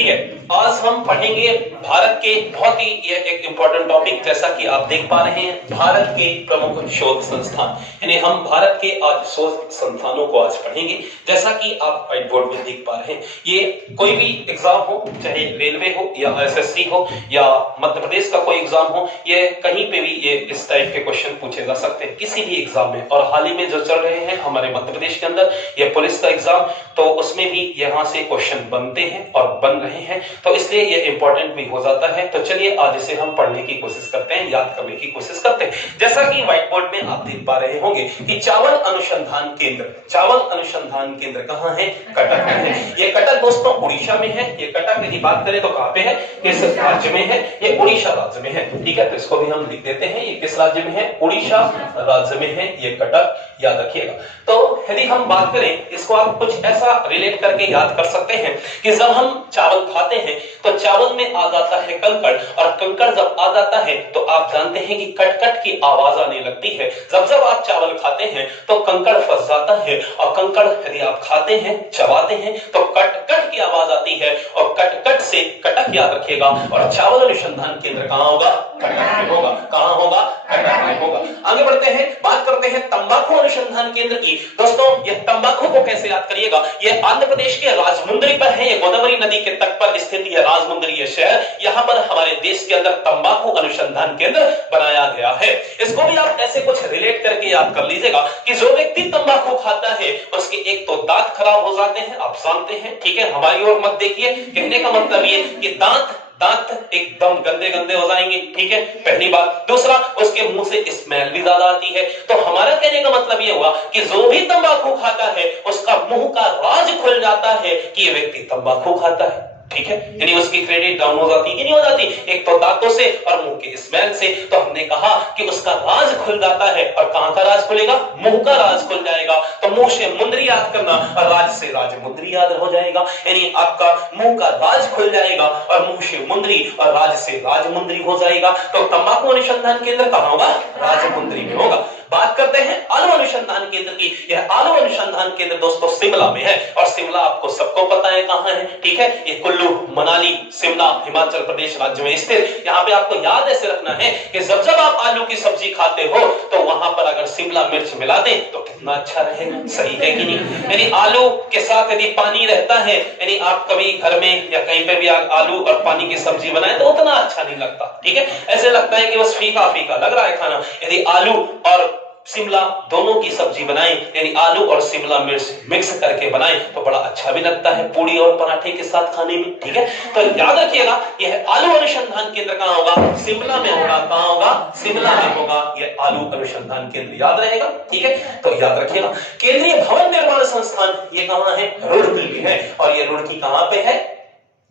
ठीक है, आज हम पढ़ेंगे भारत के बहुत ही यह एक इंपॉर्टेंट टॉपिक, जैसा कि आप देख पा रहे हैं, भारत के प्रमुख शोध संस्थान, यानी हम भारत के आज शोध संस्थानों को आज पढ़ेंगे। जैसा कि आप व्हाइट बोर्ड में देख पा रहे हैं, ये कोई भी एग्जाम हो, चाहे रेलवे हो या एसएससी हो या मध्य प्रदेश का कोई एग्जाम हो, ये कहीं पे भी ये इस टाइप के क्वेश्चन पूछे जा सकते हैं किसी भी एग्जाम में। और हाल ही में जो चल रहे हैं हमारे मध्य प्रदेश के अंदर ये पुलिस का एग्जाम, तो उसमें भी यहाँ से क्वेश्चन बनते हैं और बन रहे हैं, तो इसलिए ये इंपॉर्टेंट भी हो जाता है। तो चलिए आज इसे हम पढ़ने की कोशिश करते हैं, याद करने की कोशिश करते हैं। जैसा कि व्हाइट बोर्ड में आप देख पा रहे होंगे कि चावल अनुसंधान केंद्र, चावल अनुसंधान केंद्र कहाँ है? कटक में है। ये कटक दोस्तों उड़ीसा में है। ये कटक यदि बात करें तो कहाँ पे है? किस राज्य में है? ये उड़ीसा राज्य में है। ठीक है, तो इसको भी हम लिख देते हैं, ये किस राज्य में है? उड़ीसा राज्य में है ये कटक, याद रखिएगा। तो यदि हम बात करें, इसको आप कुछ ऐसा रिलेट करके याद कर सकते हैं कि जब हम चावल खाते हैं तो चावल में आ जाता है कंकड़, और कंकड़ जब आ जाता है तो आप जानते हैं कि कट-कट की आवाज आने लगती है। जब जब आप चावल खाते हैं तो कंकड़ फंस जाता है, और कंकड़ यदि आप खाते हैं, चबाते हैं, तो कट-कट की आवाज आती है, और कट-कट से कटक, याद रखिएगा। और चावल अनुसंधान केंद्र कहाँ होगा? कटक में होगा। कहाँ होगा? कटक में होगा। आगे बढ़ते हैं, बात करते हैं तंबाकू अनुसंधान केंद्र की। दोस्तों ये तंबाकू को कैसे याद करिएगा? ये आंध्र प्रदेश के राजमुंद्री पर है, ये गोदावरी नदी के तट पर स्थित है राजमुंद्री ये शहर। यहाँ पर हमारे देश के अंदर तंबाकू अनुसंधान केंद्र बनाया गया है। इसको भी आप ऐसे कुछ रिलेट करके याद कर लीजिएगा कि जो व्यक्ति तंबाकू खाता है उसके एक तो दांत खराब हो जाते हैं, आप जानते हैं। ठीक है, हमारी ओर मत देखिए, कहने का मतलब ये कि दांत एकदम गंदे गंदे हो जाएंगे। ठीक है, पहली बात। दूसरा, उसके मुंह से स्मेल भी ज्यादा आती है। तो हमारा कहने का मतलब ये हुआ कि जो भी तंबाकू खाता है उसका मुंह का राज खुल जाता है कि ये व्यक्ति तंबाकू खाता है। ठीक है, यानी उसकी क्रेडिट डाउन हो जाती है कि नहीं हो जाती? एक तो दांतों से और मुंह के स्मेल से। तो हमने कहा कि उसका राज खुल जाता है, और कहां का राज खुलेगा? मुंह का राज खुल जाएगा। तो मुंह से मुंदरी याद करना और राज से राजमुंदरी याद हो जाएगा, यानी आपका मुंह का राज खुल जाएगा और मुंह से मुंदरी और राज से राजमुंदरी हो जाएगा। तो तंबाकू अनुसंधान केंद्र कहां होगा? राजमुंदरी में होगा। बात करते हैं आलू अनुसंधान केंद्र की। यह आलू अनुसंधान केंद्र दोस्तों शिमला में है, और शिमला आपको सबको पता है कहां है। ठीक है, ये कुल्लू, मनाली, शिमला हिमाचल प्रदेश राज्य में स्थित। यहाँ पे आपको याद ऐसे रखना है कि जब जब आप आलू की सब्जी खाते हो तो वहां पर अगर शिमला मिर्च मिला दें तो कितना अच्छा रहेगा। सही है कि नहीं? यानी आलू के साथ यदि पानी रहता है, यानी आप कभी घर में या कहीं पे भी आलू और पानी की सब्जी बनाए तो उतना अच्छा नहीं लगता। ठीक है, ऐसे लगता है कि बस फीका फीका लग रहा है खाना। यदि आलू और शिमला दोनों की सब्जी बनाएं, यानी आलू और शिमला मिर्च मिक्स करके बनाएं तो बड़ा अच्छा भी लगता है पूड़ी और पराठे के साथ खाने में। ठीक है, तो याद रखिएगा यह आलू अनुसंधान केंद्र कहां होगा? शिमला में होगा। कहां होगा? शिमला में होगा यह आलू अनुसंधान केंद्र, याद रहेगा। ठीक है, तो याद रखिएगा। केंद्रीय भवन निर्माण संस्थान ये कहां है? रुड़की में है। और ये रुड़की कहां पे है?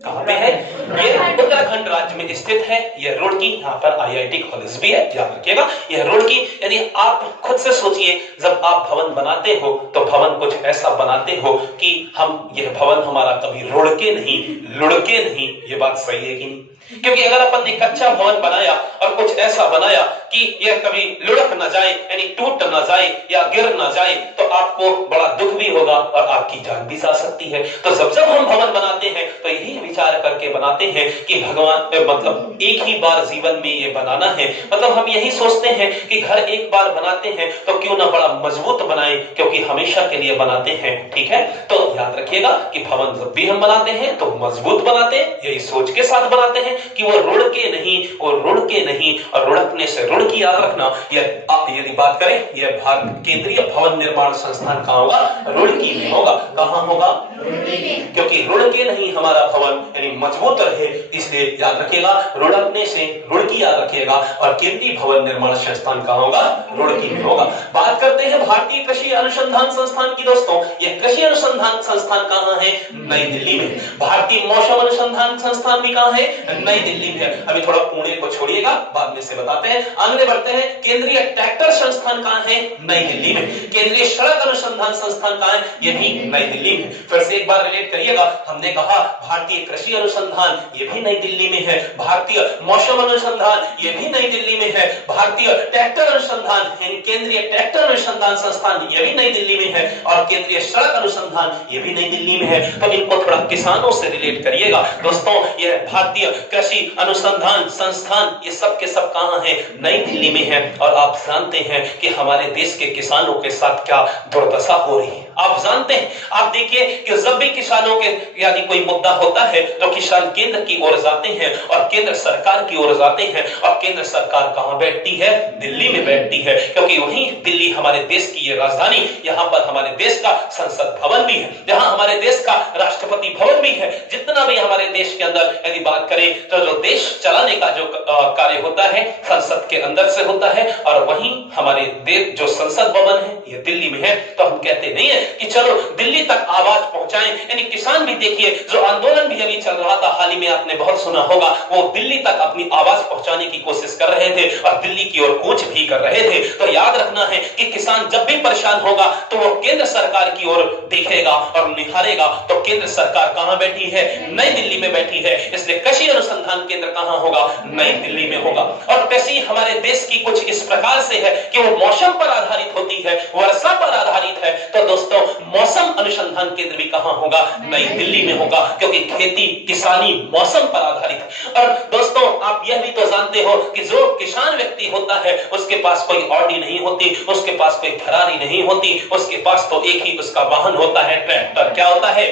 कहां पे है? ये उत्तराखंड राज्य में स्थित है। यह रुड़की, यहाँ पर आईआईटी कॉलेज भी है, याद रखिएगा। यह रुड़की, यदि आप खुद से सोचिए, जब आप भवन बनाते हो तो भवन कुछ ऐसा बनाते हो कि हम यह भवन हमारा कभी रुड़के नहीं, लुढ़के नहीं। ये बात सही है कि नहीं? क्योंकि अगर अपन ने कच्चा भवन बनाया और कुछ ऐसा बनाया कि यह कभी लुढ़क ना जाए, यानी टूट ना जाए या गिर ना जाए, तो आपको बड़ा दुख भी होगा और आपकी जान भी जा सकती है। तो जब जब हम भवन बनाते हैं तो यही विचार करके बनाते हैं कि भगवान मतलब एक ही बार जीवन में ये बनाना है। मतलब हम यही सोचते हैं कि घर एक बार बनाते हैं तो क्यों ना बड़ा मजबूत बनाए, क्योंकि हमेशा के लिए बनाते हैं। ठीक है, तो याद रखिएगा कि भवन जब भी हम बनाते हैं तो मजबूत बनाते हैं, यही सोच के साथ बनाते हैं कि वो रुड़ के नहीं, वो रुड़ के नहीं, और रुड़कने से रुड़ की याद रखना। यदि बात करें, यह भारत केंद्रीय भवन निर्माण संस्थान कहां होगा? रुड़की में होगा। कहां होगा? क्योंकि रुड़ के नहीं हमारा भवन यानी मजबूत रहे, इसलिए याद रखिएगा रुड़कने से रुड़की याद रखिएगा। और केंद्रीय भवन निर्माण संस्थान कहां होगा? रुड़की में होगा। बात करते हैं भारतीय कृषि अनुसंधान संस्थान की। दोस्तों यह कृषि अनुसंधान संस्थान कहां है? नई दिल्ली में। भारतीय मौसम अनुसंधान संस्थान भी कहां है? नई दिल्ली में। अभी थोड़ा पुणे को छोड़िएगा, बाद में से बताते हैं। आगे बढ़ते हैं, केंद्रीय ट्रैक्टर संस्थान कहां है? नई दिल्ली में। केंद्रीय सड़क अनुसंधान संस्थान कहां है? ये भी नई दिल्ली में। फिर से एक बार रिलेट करिएगा, हमने कहा भारतीय कृषि अनुसंधान ये भी नई दिल्ली में है, भारतीय मौसम अनुसंधान ये भी नई दिल्ली में है, भारतीय ट्रैक्टर अनुसंधान केंद्रीय ट्रैक्टर अनुसंधान संस्थान ये भी नई दिल्ली में है, और केंद्रीय सड़क अनुसंधान ये भी नई दिल्ली में है। तो इनको थोड़ा किसानों से रिलेट करिएगा दोस्तों। ये भारतीय कृषि अनुसंधान संस्थान ये सब के सब कहां है? नई दिल्ली में है। और आप जानते हैं कि हमारे देश के किसानों के साथ क्या दुर्दशा हो रही है। आप जानते हैं, आप देखिए कि जब भी किसानों के यदि कोई मुद्दा होता है तो किसान केंद्र की ओर जाते हैं और केंद्र सरकार की ओर जाते हैं, और केंद्र सरकार कहां बैठती है? दिल्ली में बैठती है, क्योंकि वहीं दिल्ली हमारे देश की ये राजधानी, यहां पर हमारे देश का संसद भवन भी है, जहां हमारे देश का राष्ट्रपति भवन भी है। जितना भी हमारे देश के अंदर यदि बात करें तो जो देश चलाने का जो कार्य होता है संसद के अंदर से होता है, और वहीं हमारे देश जो संसद भवन है ये दिल्ली में है। तो हम कहते नहीं है कि चलो दिल्ली तक आवाज पहुंचाएं। यानी किसान भी देखिए, जो आंदोलन भी अभी चल रहा था हाल ही में, आपने बहुत सुना होगा, वो दिल्ली तक अपनी आवाज पहुंचाने की कोशिश कर रहे थे और दिल्ली की ओर कूच भी कर रहे थे। तो याद रखना है कि किसान जब भी परेशान होगा तो वो केंद्र सरकार की ओर देखेगा और निहारेगा। तो केंद्र सरकार कहां बैठी है? नई दिल्ली में बैठी है। इसलिए कृषि अनुसंधान केंद्र कहां होगा? नई दिल्ली में होगा। और कृषि हमारे देश की कुछ इस प्रकार से है कि वो मौसम पर आधारित होती है, वर्षा पर आधारित है। तो दोस्तों मौसम अनुसंधान केंद्र भी कहां होगा? नई दिल्ली में होगा, क्योंकि खेती किसानी मौसम पर आधारित है। और दोस्तों आप यह भी तो जानते हो कि जो किसान व्यक्ति होता है उसके पास कोई ऑडी नहीं होती, उसके पास कोई फरारी नहीं होती, उसके पास तो एक ही उसका वाहन होता है, ट्रैक्टर। क्या होता है?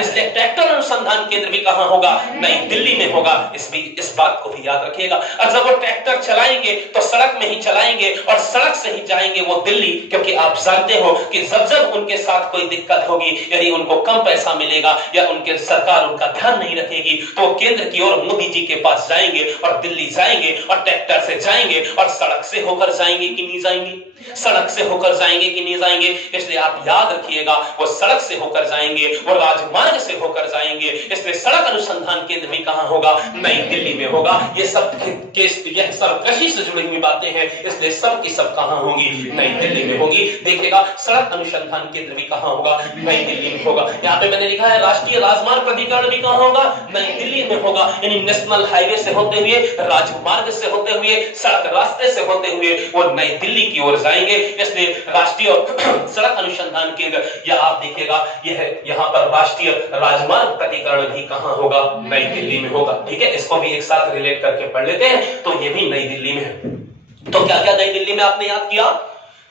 इसलिए ट्रैक्टर अनुसंधान केंद्र भी कहां होगा? नई दिल्ली में होगा। इस बात को भी याद रखिएगा। और जब वो ट्रैक्टर चलाएंगे तो सड़क में ही चलाएंगे और सड़क से ही जाएंगे वो दिल्ली, क्योंकि आप जानते हो कि जब जब उनके साथ कोई दिक्कत होगी, यदि उनको कम पैसा मिलेगा या उनके सरकार उनका ध्यान नहीं रखेगी, तो केंद्र की ओर मोदी जी के पास जाएंगे और दिल्ली जाएंगे और ट्रैक्टर से जाएंगे और सड़क से होकर जाएंगे कि नहीं जाएंगे? सड़क से होकर जाएंगे कि नहीं जाएंगे? इसलिए आप याद रखिएगा, वो सड़क से होकर जाएंगे, वो राजमार्ग से होकर जाएंगे। इसलिए सड़क अनुसंधान केंद्र भी कहां होगा? नई दिल्ली में होगा। ये सब कृषि से जुड़ी हुई बातें हैं, इसलिए सब की सब कहां होंगी? नई दिल्ली में होगी। देखिएगा सड़क अनुसंधान केंद्र भी कहां होगा? नई दिल्ली में होगा। यहाँ पे मैंने लिखा है राष्ट्रीय राजमार्ग प्राधिकरण भी कहां होगा? नई दिल्ली में होगा। यानी नेशनल हाईवे से होते हुए, राजमार्ग से होते हुए, सड़क रास्ते से होते हुए वो नई दिल्ली की ओर जाएंगे। इसलिए राष्ट्रीय सड़क अनुसंधान केंद्र, या आप देखिएगा यह यहाँ पर राष्ट्रीय राजमार्ग प्राधिकरण भी कहां होगा? नई दिल्ली में होगा। ठीक है, इसको भी एक साथ रिलेट करके पढ़ लेते हैं। तो ये भी नई दिल्ली में है। तो क्या क्या नई दिल्ली में आपने याद किया?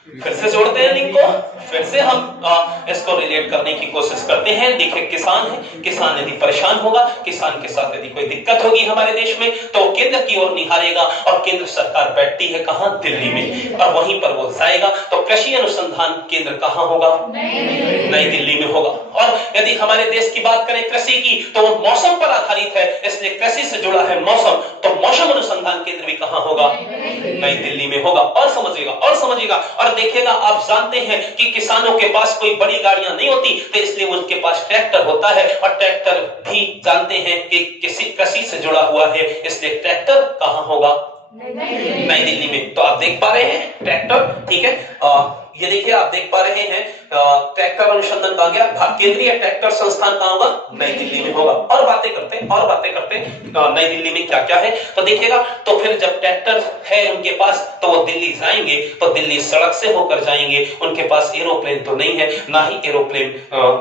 फिर से जोड़ते हैं लिंक को, फिर से हम इसको रिलेट करने की कोशिश करते हैं। देखिए किसान है, किसान यदि परेशान होगा, किसान के साथ यदि कोई दिक्कत होगी हमारे देश में, तो केंद्र की ओर निहारेगा और केंद्र सरकार बैठती है कहां? दिल्ली में, और वहीं पर वो जाएगा। तो कृषि अनुसंधान केंद्र कहां होगा? नई दिल्ली में होगा। और यदि हमारे देश की बात करें कृषि की, तो वो मौसम पर आधारित है, इसलिए कृषि से जुड़ा है मौसम, तो मौसम अनुसंधान केंद्र भी कहां होगा? नई दिल्ली में होगा। और समझिएगा, और समझिएगा, और देखिएगा, आप जानते हैं कि किसानों के पास कोई बड़ी गाड़ियां नहीं होती, तो इसलिए उनके पास ट्रैक्टर होता है, और ट्रैक्टर भी जानते हैं कि किसी कृषि से जुड़ा हुआ है, इसलिए ट्रैक्टर कहां होगा? नई दिल्ली में। तो आप देख पा रहे हैं ट्रैक्टर, ठीक है। ये देखिए आप देख पा रहे हैं ट्रैक्टर अनुसंधान कहा गया, केंद्रीय ट्रैक्टर संस्थान कहां होगा? नई दिल्ली में होगा। और बातें करते नई दिल्ली में क्या क्या है। तो देखिएगा, तो फिर जब ट्रैक्टर है उनके पास, तो वो दिल्ली जाएंगे, तो दिल्ली सड़क से होकर जाएंगे। उनके पास एरोप्लेन तो नहीं है, ना ही एरोप्लेन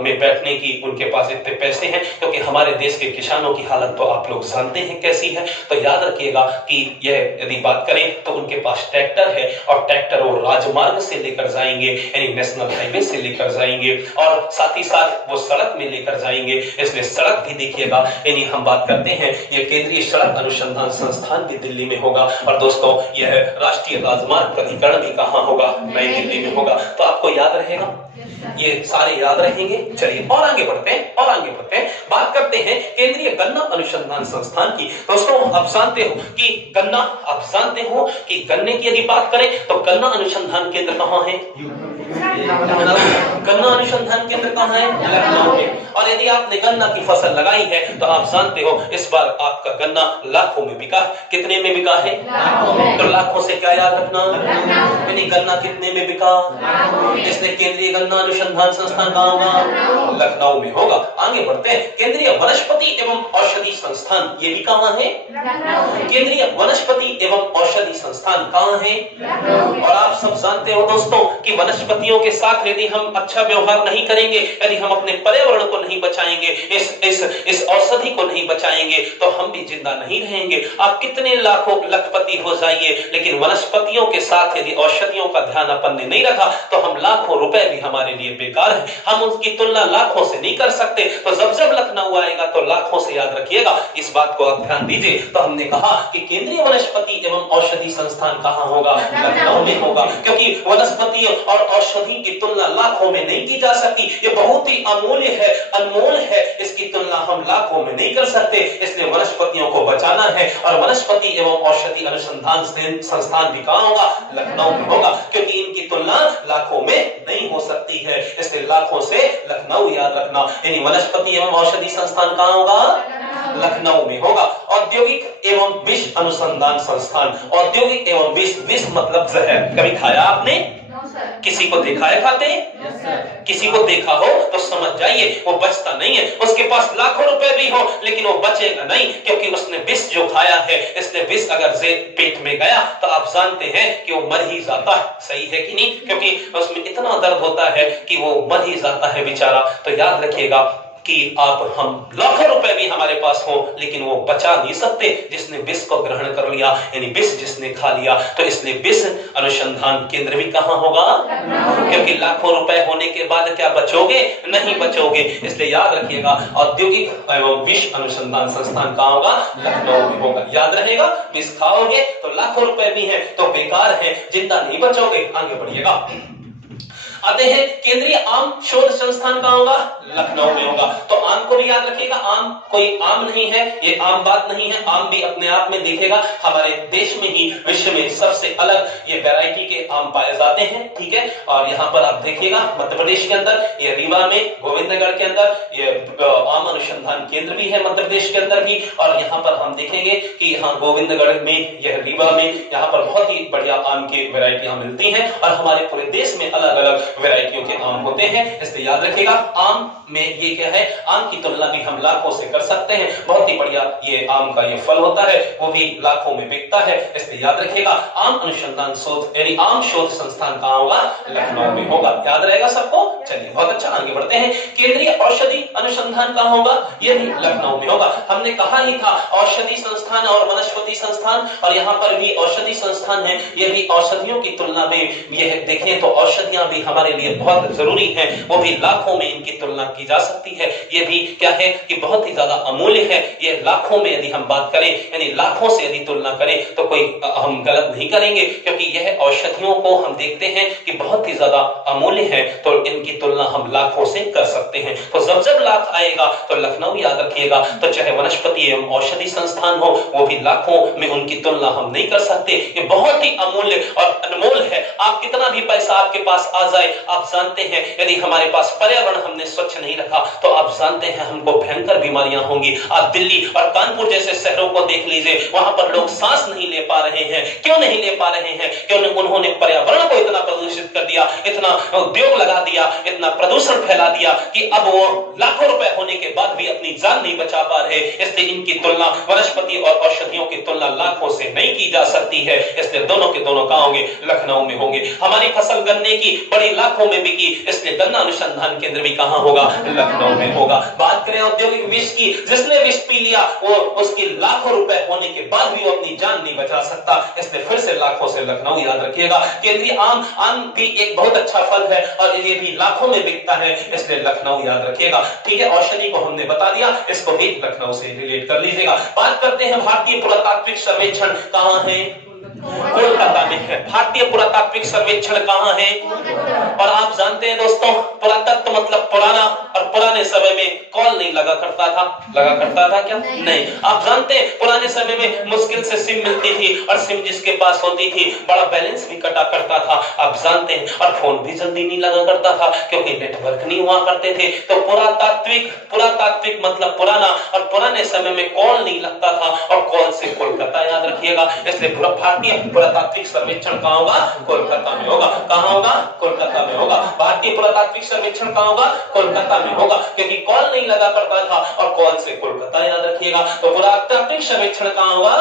में बैठने की उनके पास इतने पैसे हैं, क्योंकि हमारे देश के किसानों की हालत तो आप लोग जानते हैं कैसी है। तो याद रखिएगा कि यह यदि बात करें तो उनके पास ट्रैक्टर है, और ट्रैक्टर वो राजमार्ग से लेकर जाएंगे, यानी नेशनल हाईवे से लेकर जाएंगे, और साथ ही साथ वो सड़क में लेकर जाएंगे। इसलिए सड़क भी देखिएगा, यानी हम बात करते हैं ये केंद्रीय सड़क अनुसंधान संस्थान भी दिल्ली में होगा। और दोस्तों यह राष्ट्रीय राजमार्ग प्राधिकरण भी कहां होगा? नई दिल्ली में होगा। तो आपको याद रहेगा, ये सारे याद रहेंगे। चलिए और आगे बढ़ते हैं, बात करते हैं केंद्रीय गन्ना अनुसंधान संस्थान की। दोस्तों आप जानते हो कि गन्ने की यदि बात करें तो गन्ना अनुसंधान केंद्र कहां है? गन्ना अनुसंधान केंद्र कहाँ है? लखनऊ में। और यदि आपने गन्ना की फसल लगाई है तो आप जानते हो इस बार आपका गन्ना लाखों में बिका। कितने में बिका है? तो लाखों से क्या याद रखना, यानी गन्ना कितने में बिका? इसलिए केंद्रीय गन्ना अनुसंधान संस्थान कहाँ होगा? लखनऊ में होगा। आगे बढ़ते हैं, केंद्रीय वनस्पति एवं औषधि संस्थान, ये भी कहाँ है? केंद्रीय वनस्पति एवं औषधि संस्थान कहाँ है? और आप सब जानते हो दोस्तों कि वनस्पतियों के साथ यदि हम अच्छा व्यवहार नहीं करेंगे, यदि हम अपने पर्यावरण को नहीं बचाएंगे, इस औषधि को नहीं बचाएंगे तो हम भी जिंदा नहीं रहेंगे। आप कितने लाखों लखपति हो जाइए, लेकिन वनस्पतियों के साथ यदि औषधियों का ध्यान अपन ने नहीं रखा तो हम लाखों रुपए भी हमारे लिए बेकार है। हम उसकी तुलना लाखों से नहीं कर सकते। तो जब जब लखनऊ आएगा तो लाखों से याद रखिएगा, इस बात को आप ध्यान दीजिए। तो हमने कहा कि केंद्रीय वनस्पति एवं औषधि संस्थान कहाँ होगा? लखनऊ में होगा, क्योंकि वनस्पति और औषधि की तुलना लाखों में नहीं की जा सकती। ये बहुत ही अमूल्य है, अनमोल है, इसकी तुलना हम लाखों में नहीं कर सकते। इसलिए वनस्पतियों को बचाना है और वनस्पति एवं औषधि अनुसंधान संस्थान भी कहाँ होगा? लखनऊ में होगा, क्योंकि इनकी तुलना लाखों में नहीं हो सकती है। इसलिए लाखों से लखनऊ याद रखना, यानी वनस्पति एवं औषधि संस्थान कहाँ होगा? लखनऊ में होगा। औद्योगिक एवं विष अनुसंधान संस्थान, औद्योगिक एवं विष मतलब जहर। कभी खाया आपने? किसी को देखा है खाते? किसी को देखा हो तो समझ जाइए वो बचता नहीं है। उसके पास लाखों रुपए भी हो लेकिन वो बचेगा नहीं, क्योंकि उसने विष जो खाया है। इसलिए विष अगर पेट में गया तो आप जानते हैं कि वो मर ही जाता है। सही है कि नहीं? क्योंकि उसमें इतना दर्द होता है कि वो मर ही जाता है बेचारा। तो याद रखिएगा कि हम लाखों रुपए भी हमारे पास हो लेकिन वो बचा नहीं सकते जिसने विष को ग्रहण कर लिया, यानी विष जिसने खा लिया। तो इसलिए विष अनुसंधान केंद्र भी कहाँ होगा? क्योंकि लाखों रुपए होने के बाद क्या बचोगे? नहीं बचोगे। इसलिए याद रखिएगा औद्योगिक एवं विष अनुसंधान संस्थान कहाँ होगा? लखनऊ में होगा। याद रहेगा, विष खाओगे तो लाखों रुपए भी है तो बेकार है, जिंदा नहीं बचोगे। आगे बढ़िएगा, आते हैं केंद्रीय आम शोध संस्थान कहाँ होगा? लखनऊ में होगा। तो आम को भी याद रखिएगा, आम कोई आम नहीं है, ये आम बात नहीं है। आम भी अपने आप में देखेगा हमारे देश में ही विश्व में सबसे अलग ये वैरायटी के आम पाए जाते हैं। ठीक है, और यहाँ पर आप देखिएगा मध्य प्रदेश के अंदर ये रीवा में, गोविंदगढ़ के अंदर ये आम अनुसंधान केंद्र भी है मध्य प्रदेश के अंदर भी। और यहाँ पर हम देखेंगे कि यहाँ गोविंदगढ़ में, यह रीवा में, यहाँ पर बहुत ही बढ़िया आम की वैरायटियां मिलती हैं और हमारे पूरे देश में अलग अलग वैरायटियों के आम होते हैं। इसलिए याद रखिएगा आम में ये क्या है, आम की तुलना भी हम लाखों से कर सकते हैं। बहुत ही बढ़िया ये आम का ये फल होता है, वो भी लाखों में बिकता है। इसलिए याद रखिएगा आम अनुसंधान शोध यानी आम शोध संस्थान कहाँ होगा? लखनऊ में होगा। याद रहेगा सबको? चलिए बहुत अच्छा, आगे बढ़ते हैं। केंद्रीय औषधि अनुसंधान कहाँ होगा? ये भी लखनऊ में होगा। हमने कहा ही था औषधि संस्थान और वनस्पति संस्थान, और यहाँ पर भी औषधि संस्थान है। ये भी औषधियों की तुलना में यह देखें तो औषधियां भी हमारे लिए बहुत जरूरी है, वो भी लाखों में इनकी तुलना की जा सकती है। ये भी क्या है कि बहुत ही ज्यादा अमूल्य है। ये लाखों में यदि हम बात करें, यानी लाखों से यदि तुलना करें तो कोई हम गलत नहीं करेंगे, क्योंकि यह औषधियों को हम देखते हैं कि बहुत ही ज्यादा अमूल्य है। तो इनकी तुलना हम लाखों से कर सकते हैं। तो जब जब लाख आएगा तो लखनऊ याद रखिएगा। तो चाहे वनस्पति एवं औषधि संस्थान हो, वो भी लाखों में उनकी तुलना हम नहीं कर सकते। ये बहुत ही अमूल्य और अनमोल है। आप कितना भी पैसा आपके पास आ जाए, आप जानते हैं यदि हमारे पास पर्यावरण हमने स्वच्छ नहीं रखा तो आप जानते हैं हमको भयंकर बीमारियां होंगी। आप दिल्ली और कानपुर जैसे शहरों को देख लीजिए, वहां पर लोग सांस नहीं ले पा रहे हैं। क्यों नहीं ले पा रहे हैं? क्योंकि उन्होंने पर्यावरण को इतना प्रदूषित कर दिया, इतना उद्योग लगा दिया, इतना प्रदूषण फैला दिया कि अब वो लाखों रुपए होने के बाद भी अपनी जान नहीं बचा पा रहे। इसलिए इनकी तुलना वनस्पति और औषधियों की तुलना लाखों से नहीं की जा सकती है। इसलिए दोनों के दोनों कहाँ होंगे? लखनऊ में होंगे। हमारी फसल गन्ने की बड़ी लाखों में बिकी, इसलिए गन्ना अनुसंधान केंद्र भी कहाँ होगा? लखनऊ में होगा। बात करें औद्योगिक विष की, जिसने विष पी लिया वो उसकी लाखों रुपए होने के बाद भी वो अपनी जान नहीं बचा सकता। इसलिए फिर से लाखों से लखनऊ याद रखिएगा। केंद्रीय आम भी एक बहुत अच्छा फल है और ये भी लाखों में बिकता है, इसलिए लखनऊ याद रखिएगा। ठीक है, औषधि को हमने बता दिया, इसको भी लखनऊ से रिलेट कर लीजिएगा। बात करते हैं भारतीय पुरातात्विक सर्वेक्षण कहाँ है? कोलकाता में है। भारतीय पुरातात्विक सर्वेक्षण कहाँ है? और आप जानते हैं दोस्तों, पुरातत्व मतलब पुराना, और पुराने समय में कॉल नहीं लगा करता था क्या? नहीं। आप जानते हैं पुराने समय में मुश्किल से सिम मिलती थी और सिम जिसके पास होती थी बड़ा बैलेंस भी कटा करता था, आप जानते हैं, और फोन भी जल्दी नहीं लगा करता था क्योंकि नेटवर्क नहीं हुआ करते थे। तो पुरातात्विक मतलब पुराना, और पुराने समय में कॉल नहीं लगता था, और कॉल से कोलकाता याद रखिएगा। इसलिए भारतीय पुरातात्विक सर्वेक्षण कहां होगा? कोलकाता में होगा। कहां होगा? कोलकाता में होगा। भारतीय पुरातात्विक सर्वेक्षण कहां होगा? कोलकाता में होगा, क्योंकि कॉल नहीं लगा करता था और कॉल से कोलकाता याद रखिएगा। तो पुरातात्विक सर्वेक्षण कहां होगा?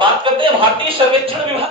बात करते हैं भारतीय सर्वेक्षण विभाग